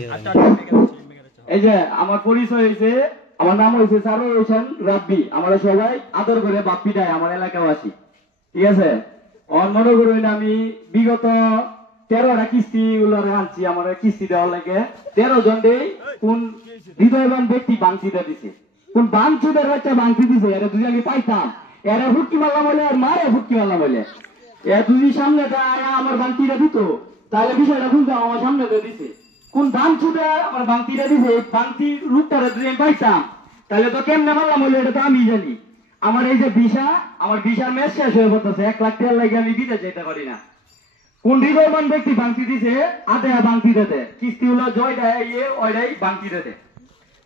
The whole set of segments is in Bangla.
এই যে আমার পরিচয় হয়েছে, আমার নাম হয়েছে সারোয়ার হোসেন রাব্বি। আমরা সবাই আদর করে বাপ্পি দেয় আমার এলাকাবাসী, ঠিক আছে। মনে করুন আমি বিগত 13টা কিস্তি গুলোরে আনছি, আমার কিস্তি দেওয়ার লাগে 13 জন কোন হৃদয়বান ব্যক্তি বাংসিটা দিছে, কোন বাংচুদের বাচ্চা বাংসি দিছে। এরা দুই আমি পাইতাম, এরা ফুটকি মারলাম বলে আর মারে ফুটকি মারলাম বলে এরা দুই সামনে আমার বাংতিটা দিত, তাহলে বিষয়টা বুঝতাম আমার সামনে দিছে। কোন ধান ছুটে আমার বাংতিটা দিছে, বাংতি রূপটা যদি আমি পাইতাম তাহলে তো কেমনে মারলাম বলে এটা তো আমি জানি। আমার এই যে ভিসা, আমার ভিসার মেয়াদ শেষ হয়ে পড়তেছে, 1 লাখ টাকা লাগে আমি বিদেশ যেতে পারি না। কোন হৃদয়বান ব্যক্তি বাংতি দিছে, আদে বাংতি দিতে কিস্তি হলো জয়টা ইয়ে ওইটাই বাংতি দিতে,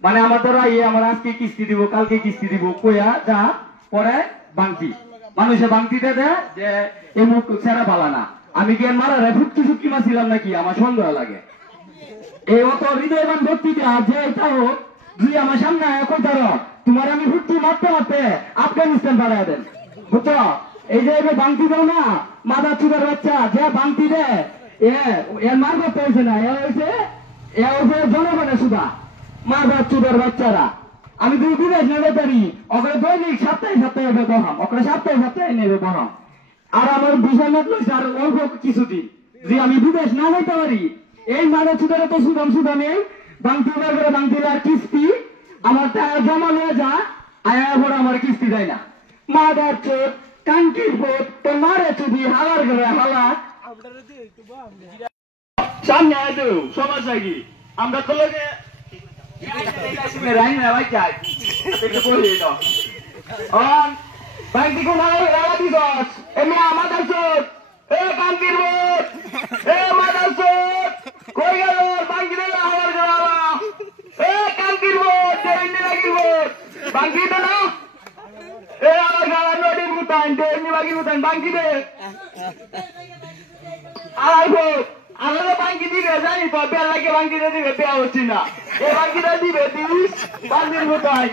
মানে আমার দ্বারা ইয়ে আমার আজকে কিস্তি দিব কালকে কিস্তি দিব কইয়া যা পরে বাংতি মানুষে বাংতি দেয় যে এই মুখ ছেড়া পালা না। আমি কি মারা ফুটকি ফুটকি মারছিলাম নাকি, আমার সন্দেহ লাগে। এই অত হৃদয়বান ব্যক্তিটা যে এটা হোক যদি আমার সামনে কই ধরো তোমার আমি ফুটকি মারতে মারতে আফগানিস্তান পাঠায় দেন, বুঝছো। এই যে বাংতি দাও না মাদার চুদার বাচ্চা যে বাংতি দেয় এর মার করতে হয়েছে না, এ হয়েছে জনগণের সুদা মাদার চুদার বাচ্চারা। আমি তুমি বিদেশ নেবে পারি ওখানে দৈনিক সপ্তাহে সপ্তাহে বহাম, ওখানে সপ্তাহে সপ্তাহে নেবে বহাম। আর আমার বিষয় মেট লইছে আর অল্প কিছুদিন যে আমি বিদেশ না যাইতে পারি। এই মাদার চুদারে তো সুদাম নেই, বাংতি করে বাংতির কিস্তি আমার টাকা জমা নিয়ে যা আয়া পরে আমার কিস্তি দেয় না। মাদার চোদ কান্তির বোধ তো মারে চুদি হালার করে হালা সামনে আদু সমস্যা কি আমরা তো লোকে বাংতি কোন রাওয়াতি দশ এমনি মাদার চোদ এ কান্তির বোধ এ মাদার চোদ কই গেল বাংতি দিল হালার করে হালা এ কান্তির বোধ দেইনি লাগির বোধ বাংতি তো না এ আমার গালা নদীর মুতান দেইনি বাগির মুতান বাংতি দে আই বোধ আলাদা বাংতি দিবে জানি তো বেল লাগে বাংতি দিবে বেয়া হচ্ছে না এ বাংতিটা দিবে 30 বাংতির মুতান।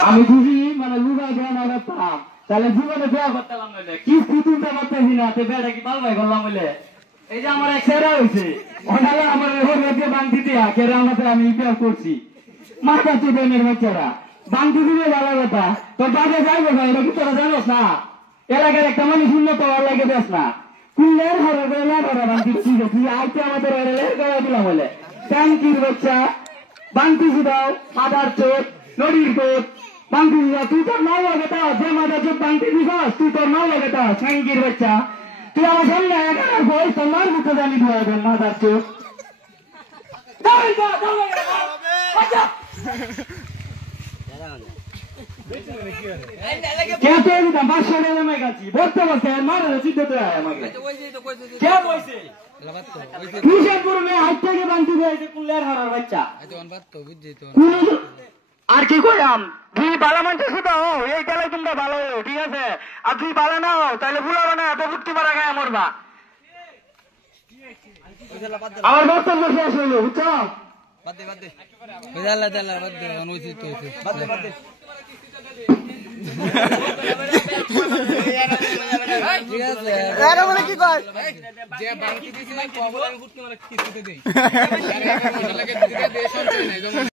আমি বুঝি মানে লুগা গান আগাতাম তাহলে জীবনে বেয়া করতাম বলে কি তুলতে পারতেছি না, তে বেটা কি পালবাই করলাম বলে। এই যে আমার এক সেরা হয়েছে ওনারা আমার রোগে বাংতি দিয়া কেরা আমাদের আমি বিয়া করছি মাথা চুদের বাচ্চারা বাংতি দিবে ভালো কথা। তোর বাবা যাইবো না এটা কি তোরা জানোস না, এলাকার একটা মানুষ উন্নত হওয়ার লাগে দেশ না কুল্লের ঘরে গেলে ঘরে বাংতি তুই আইতে আমাদের দিলাম বলে ট্যাঙ্কির বাচ্চা বাংতি দাও মাদার চোট নদীর কোট বাংতি দিদা তুই তোর নাও লাগে তা যে মাদার চোট বাংতি দিস তুই তোর নাও লাগে তা ট্যাঙ্কির বাচ্চা তুই আমার সামনে এগার বই তোর মার মুখে জানি ধোয়াবেন মাদার চোট আর কি কইলাম তুই বালা মানুষ শুধু এই গেলে তোমরা ভালো ঠিক আছে, আর তুই বালা না হও তাহলে ভুলাবো না এত ফুটকি মারা গায়ে মরবা। আমার বক্তব্য শেষ হইল বুঝছো। ঠিক আছে